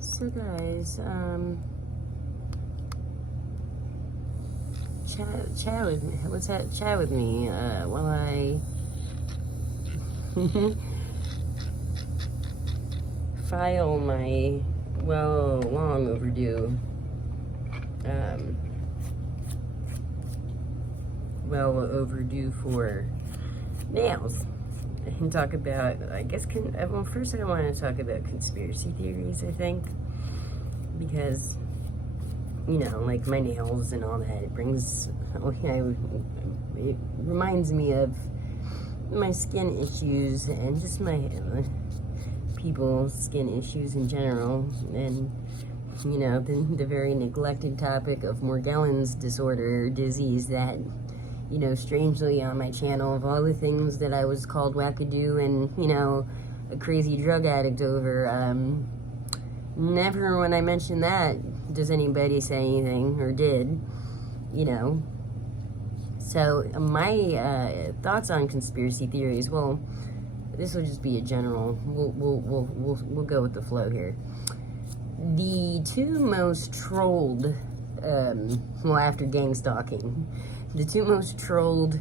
So guys, chat with me. What's that? Chat with me while I file my long overdue for nails, and talk about, I guess, well, first I want to talk about conspiracy theories, I think, because, you know, like my nails and all that, it reminds me of my skin issues and just my people's skin issues in general, and, you know, the very neglected topic of Morgellons disorder disease that, you know, strangely on my channel, of all the things that I was called wackadoo and, you know, a crazy drug addict over, never when I mentioned that does anybody say anything, or did, you know. So my thoughts on conspiracy theories, well, this will just be a general, we'll go with the flow here. The two most trolled, after gang stalking, the two most trolled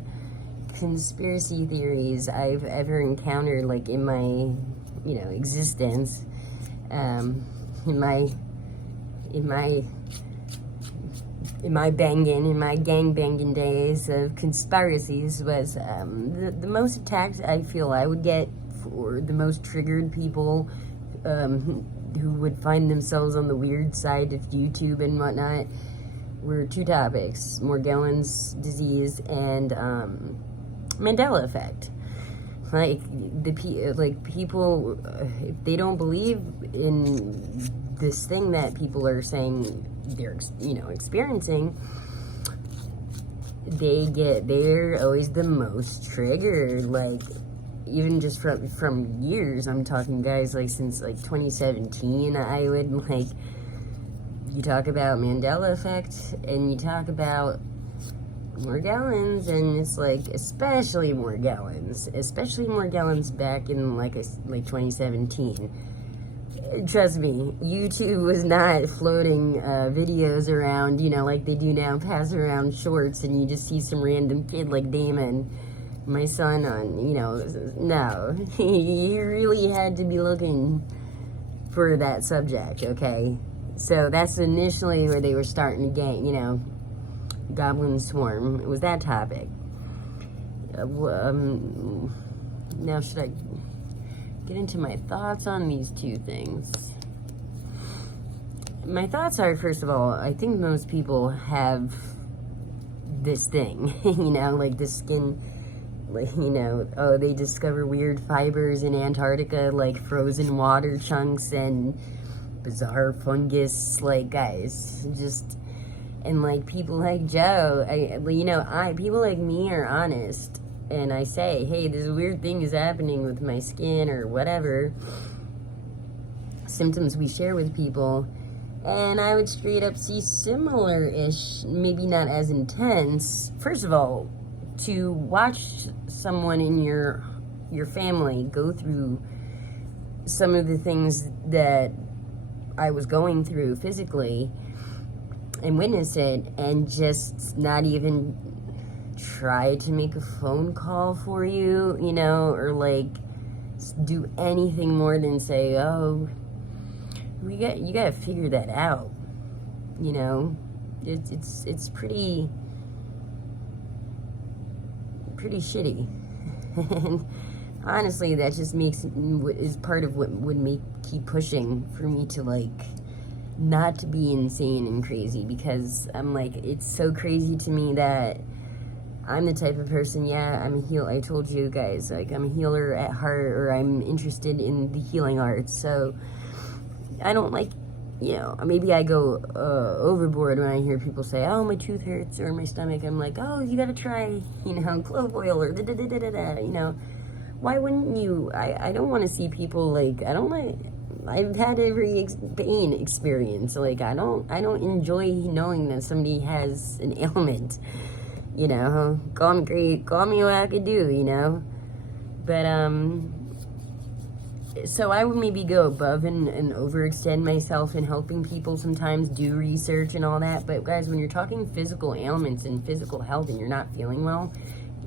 conspiracy theories I've ever encountered, like, in my, you know, existence, in my gang banging days of conspiracies, was the most attacks I feel I would get, for the most triggered people who would find themselves on the weird side of YouTube and whatnot, were two topics: Morgellons disease and Mandela effect. Like, people, if they don't believe in this thing that people are saying they're, you know, experiencing, they're always the most triggered. Like, even just from years, I'm talking, guys, like since like 2017, I would, like, you talk about Mandela effect and you talk about Morgellons, and it's like, especially Morgellons back in like 2017. Trust me, YouTube was not floating videos around, you know, like they do now, pass around shorts, and you just see some random kid like Damon, my son, on, you know. No, you really had to be looking for that subject, okay? So that's initially where they were starting to get, you know, Goblin Swarm. It was that topic. Now should I get into my thoughts on these two things? My thoughts are, first of all, I think most people have this thing, you know, like the skin, like, you know, oh, they discover weird fibers in Antarctica, like frozen water chunks and bizarre fungus, like, guys, just, and like people like Joe, people like me are honest, and I say, hey, this weird thing is happening with my skin, or whatever symptoms we share with people, and I would straight up see similar-ish, maybe not as intense. First of all, to watch someone in your family go through some of the things that I was going through physically, and witness it, and just not even try to make a phone call for you, you know, or like do anything more than say, oh, you gotta figure that out, you know. It's pretty shitty. And honestly, that just is part of what would keep pushing for me to, like, not to be insane and crazy, because I'm like, it's so crazy to me that I'm the type of person, yeah, I'm a healer. I told you guys, like, I'm a healer at heart, or I'm interested in the healing arts. So I don't, like, you know, maybe I go overboard when I hear people say, oh, my tooth hurts or my stomach. I'm like, oh, you gotta try, you know, clove oil, or da-da-da-da-da, you know. Why wouldn't you? I don't want to see people, like, I've had every pain experience. Like, I don't enjoy knowing that somebody has an ailment, you know. Call me wackadoo, you know. But so I would maybe go above and overextend myself in helping people sometimes, do research and all that. But guys, when you're talking physical ailments and physical health and you're not feeling well,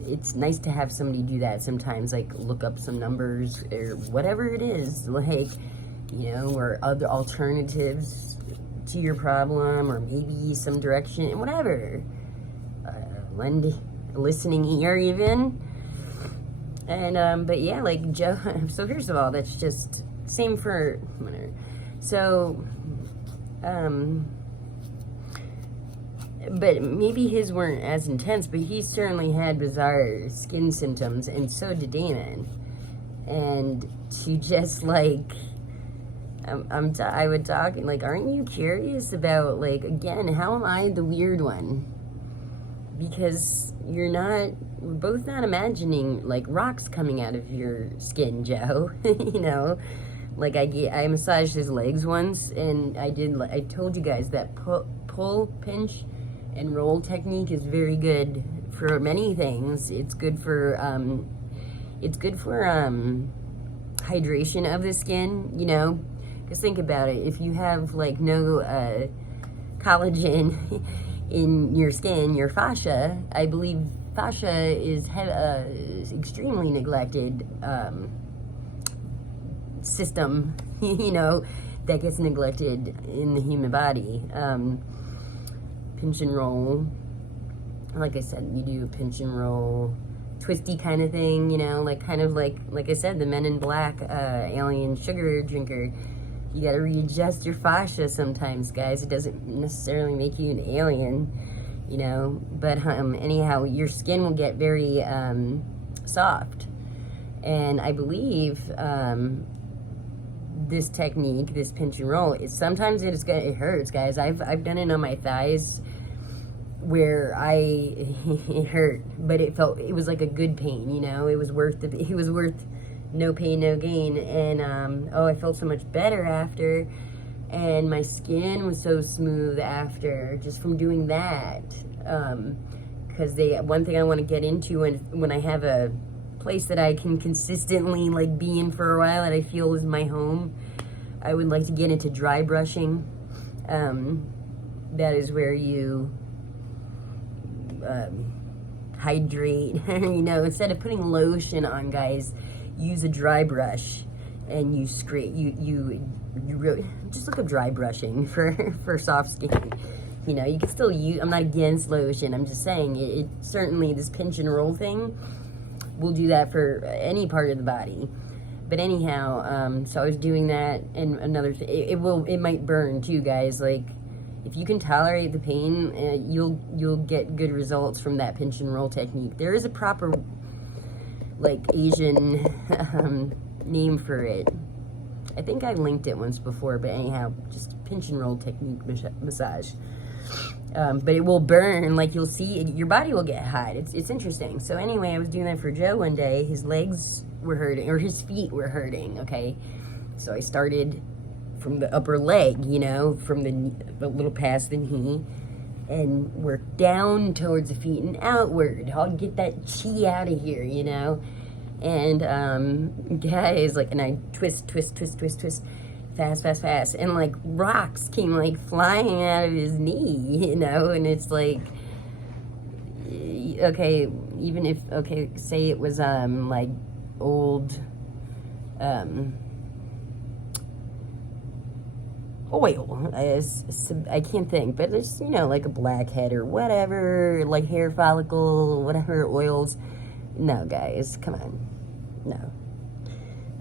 it's nice to have somebody do that sometimes, like look up some numbers or whatever it is, like, you know, or other alternatives to your problem, or maybe some direction, whatever. Lend a listening ear even. And, but yeah, like Joe, so first of all, that's just, same for, whatever. So, but maybe his weren't as intense, but he certainly had bizarre skin symptoms, and so did Damon. And to just like, I would talk, like, aren't you curious about, like, again, how am I the weird one? Because we're both not imagining, like, rocks coming out of your skin, Joe. You know, like, I massaged his legs once, and I told you guys that pull, pinch, and roll technique is very good for many things. It's good for hydration of the skin, you know, because think about it. If you have, like, no collagen in your skin, your fascia, I believe fascia is extremely neglected system, you know, that gets neglected in the human body. Pinch and roll, like I said, you do a pinch and roll, twisty kind of thing, you know, like kind of like I said, the Men in Black alien sugar drinker. You gotta readjust your fascia sometimes, guys. It doesn't necessarily make you an alien, you know, but anyhow, your skin will get very soft. And I believe this technique, this pinch and roll, it hurts, guys. I've done it on my thighs where it hurt, but it was like a good pain, you know. It was worth no pain, no gain. And oh, I felt so much better after, and my skin was so smooth after, just from doing that. Because one thing I want to get into when I have a place that I can consistently, like, be in for a while that I feel is my home, I would like to get into dry brushing. That is where you hydrate. You know, instead of putting lotion on, guys, use a dry brush, and you scrape. You really just look up dry brushing for soft skin. You know, you can still use. I'm not against lotion. I'm just saying it certainly, this pinch and roll thing will do that for any part of the body. But anyhow, so I was doing that, and another thing, it might burn too, guys. Like, if you can tolerate the pain, you'll get good results from that pinch and roll technique. There is a proper, like, Asian name for it. I think I linked it once before, but anyhow, just pinch and roll technique massage. But it will burn, like, you'll see, your body will get hot. It's interesting. So anyway, I was doing that for Joe one day. His legs were hurting, or his feet were hurting, okay? So I started from the upper leg, you know, from the little past the knee, and work down towards the feet and outward. I'll get that chi out of here, you know? And, guys, like, and I twist, fast, and, like, rocks came, like, flying out of his knee, you know? And it's like, okay, even if, okay, say it was, like, old, oil, I can't think, but it's, you know, like a blackhead or whatever, like hair follicle, whatever oils. No, guys, come on, no.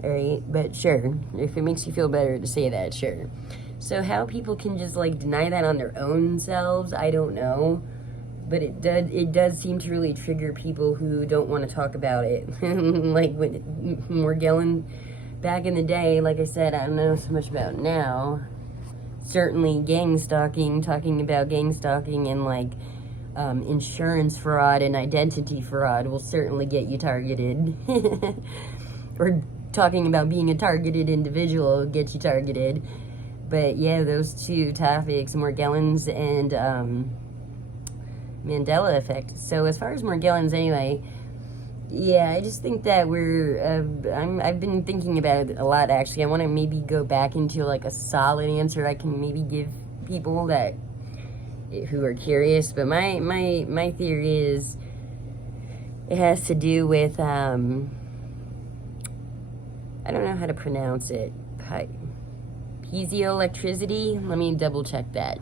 All right, but sure, if it makes you feel better to say that, sure. So how people can just, like, deny that on their own selves, I don't know, but it does seem to really trigger people who don't want to talk about it. Like when Morgellon, back in the day, like I said, I don't know so much about now. Certainly gang stalking, talking about gang stalking and, like, insurance fraud and identity fraud will certainly get you targeted. Or talking about being a targeted individual will get you targeted. But yeah, those two topics, Morgellons and Mandela effect. So as far as Morgellons anyway, Yeah, I just think that I've been thinking about it a lot, actually. I want to maybe go back into like a solid answer I can maybe give people that who are curious. But my theory is it has to do with I don't know how to pronounce it. Piezoelectricity. Let me double check that.